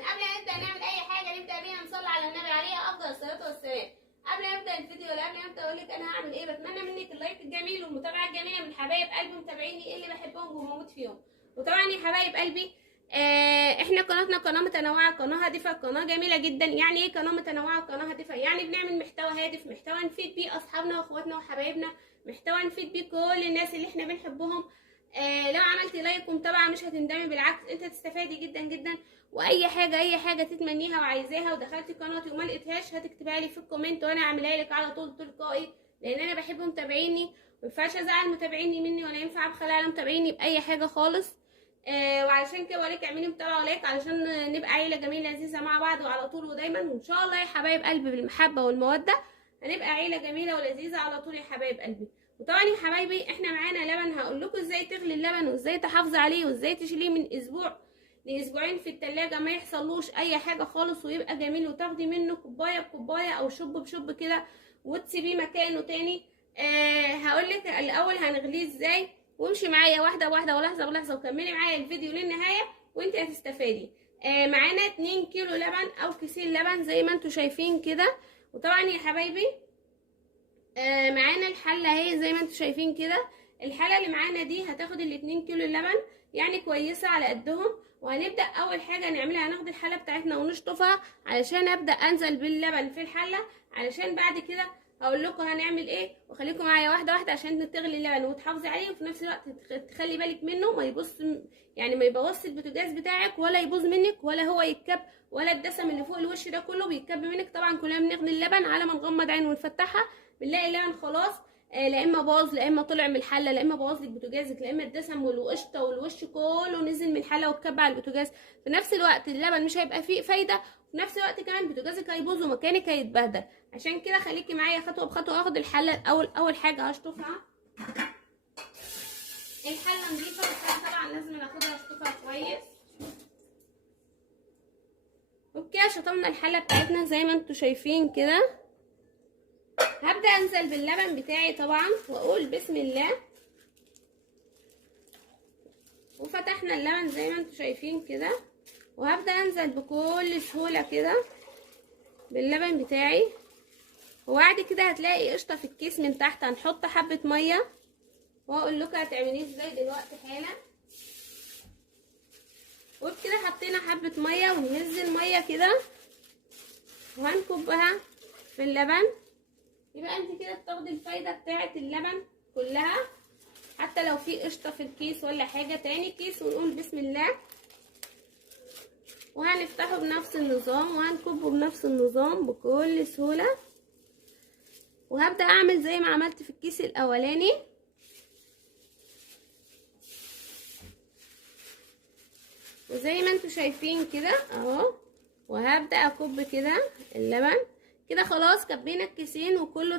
قبل ما نبدا نعمل اي حاجه نبدا بيها نصلي على النبي عليه افضل الصلاه والسلام. قبل ما ابدا الفيديو ولا قبل ما ابدا اقول لك انا هعمل ايه، بتمنى منك اللايك الجميل والمتابعه الجميله من حبايب قلبي متابعيني اللي بحبهم وبموت فيهم. وطبعا يا حبايب قلبي احنا قناتنا قناه متنوعه، قناه هادفه، قناه جميله جدا. يعني ايه قناه متنوعه وقناه هادفه؟ يعني بنعمل محتوى هادف، محتوى نفيد بيه اصحابنا واخواتنا وحبايبنا، محتوى نفيد بيه كل الناس اللي احنا بنحبهم. لو عملتي لايك ومتابعه مش هتندمي، بالعكس انت هتستفادي جدا جدا. واي حاجه تتمنيها وعايزاها ودخلتي قناتي وما لقيتهاش هتكتبها لي في الكومنت وانا اعملها لك على طول تلقائي، لان انا بحب متابعيني. ما ينفعش ازعل متابعيني مني ولا ينفع ابخل على متابعيني باي حاجه خالص. وعلشان كده بقولك اعملي متابعه ولايك علشان نبقى عيله جميله لذيذه مع بعض وعلى طول ودايما، وان شاء الله يا حبايب قلبي بالمحبه والموده هنبقى عيله جميله ولذيذه على طول يا حبايب قلبي. وطبعا يا حبايبي احنا معانا لبن، هقول لكم ازاي تغلي اللبن وازاي تحافظي عليه وازاي تشيليه من اسبوع لاسبوعين في التلاجة ما يحصلوش اي حاجه خالص ويبقى جميل، وتاخدي منه كوبايه بكوبايه او شوب بشوب كده وتسيبيه مكانه تاني. هقولك الاول هنغليه ازاي، وامشي معايا واحده واحده ولحظه بلحظه وكملي معايا الفيديو للنهايه وانت هتستفادي. معانا 2 كيلو لبن او كيسين لبن زي ما انتم شايفين كده. وطبعا يا حبايبي معانا الحله اهي زي ما انتم شايفين كده. الحله اللي معانا دي هتاخد ال2 كيلو لبن، يعني كويسه على قدهم. وهنبدا اول حاجه نعملها هناخد الحله بتاعتنا ونشطفها علشان ابدا انزل باللبن في الحله، علشان بعد كده هقول لكم هنعمل ايه. وخليكم معايا واحده واحده عشان تغلي اللبن وتحافظي عليه وفي نفس الوقت تخلي بالك منه ما يبص، يعني ما يبوظش البوتاجاز بتاعك ولا يبوظ منك ولا هو يتكب ولا الدسم اللي فوق الوش ده كله بيتكب منك. طبعا كلنا بنغلي اللبن على ما نغمض عين ونفتحها بنلاقي اللبن خلاص لا اما باظ لا اما طلع من الحله لا اما بوظ لك بوتاجازك لا اما الدسم والقشطه والوش كله نزل من الحله واتكب على البوتاجاز. في نفس الوقت اللبن مش هيبقى فيه فايده، وفي نفس الوقت كمان بوتاجازك هيبوظ ومكانك هيتبهدل. عشان كده خليكي معايا خطوه بخطوه. اخد الحله اول حاجه هشطفها. الحله نضيفه بس طبعا لازم ناخدها اشطفها كويس. اوكي شطفنا الحله بتاعتنا زي ما انتم شايفين كده. هبدأ انزل باللبن بتاعي طبعا واقول بسم الله، وفتحنا اللبن زي ما انتم شايفين كده. وهبدأ انزل بكل سهولة كده باللبن بتاعي. وبعد كده هتلاقي قشطة في الكيس من تحت، هنحط حبة مية وهقول لكم هتعمليه ازاي دلوقتي حالا. وبكده حطينا حبة مية وننزل مية كده وهنكبها في اللبن. يبقى انت كده بتاخدي الفايده بتاعه اللبن كلها، حتى لو في قشطه في الكيس ولا حاجه. تاني كيس ونقول بسم الله وهنفتحه بنفس النظام وهنكبه بنفس النظام بكل سهوله. وهبدا اعمل زي ما عملت في الكيس الاولاني. وزي ما انتم شايفين كده اهو. وهبدا اكب كده اللبن كده. خلاص كبينا الكيسين وكله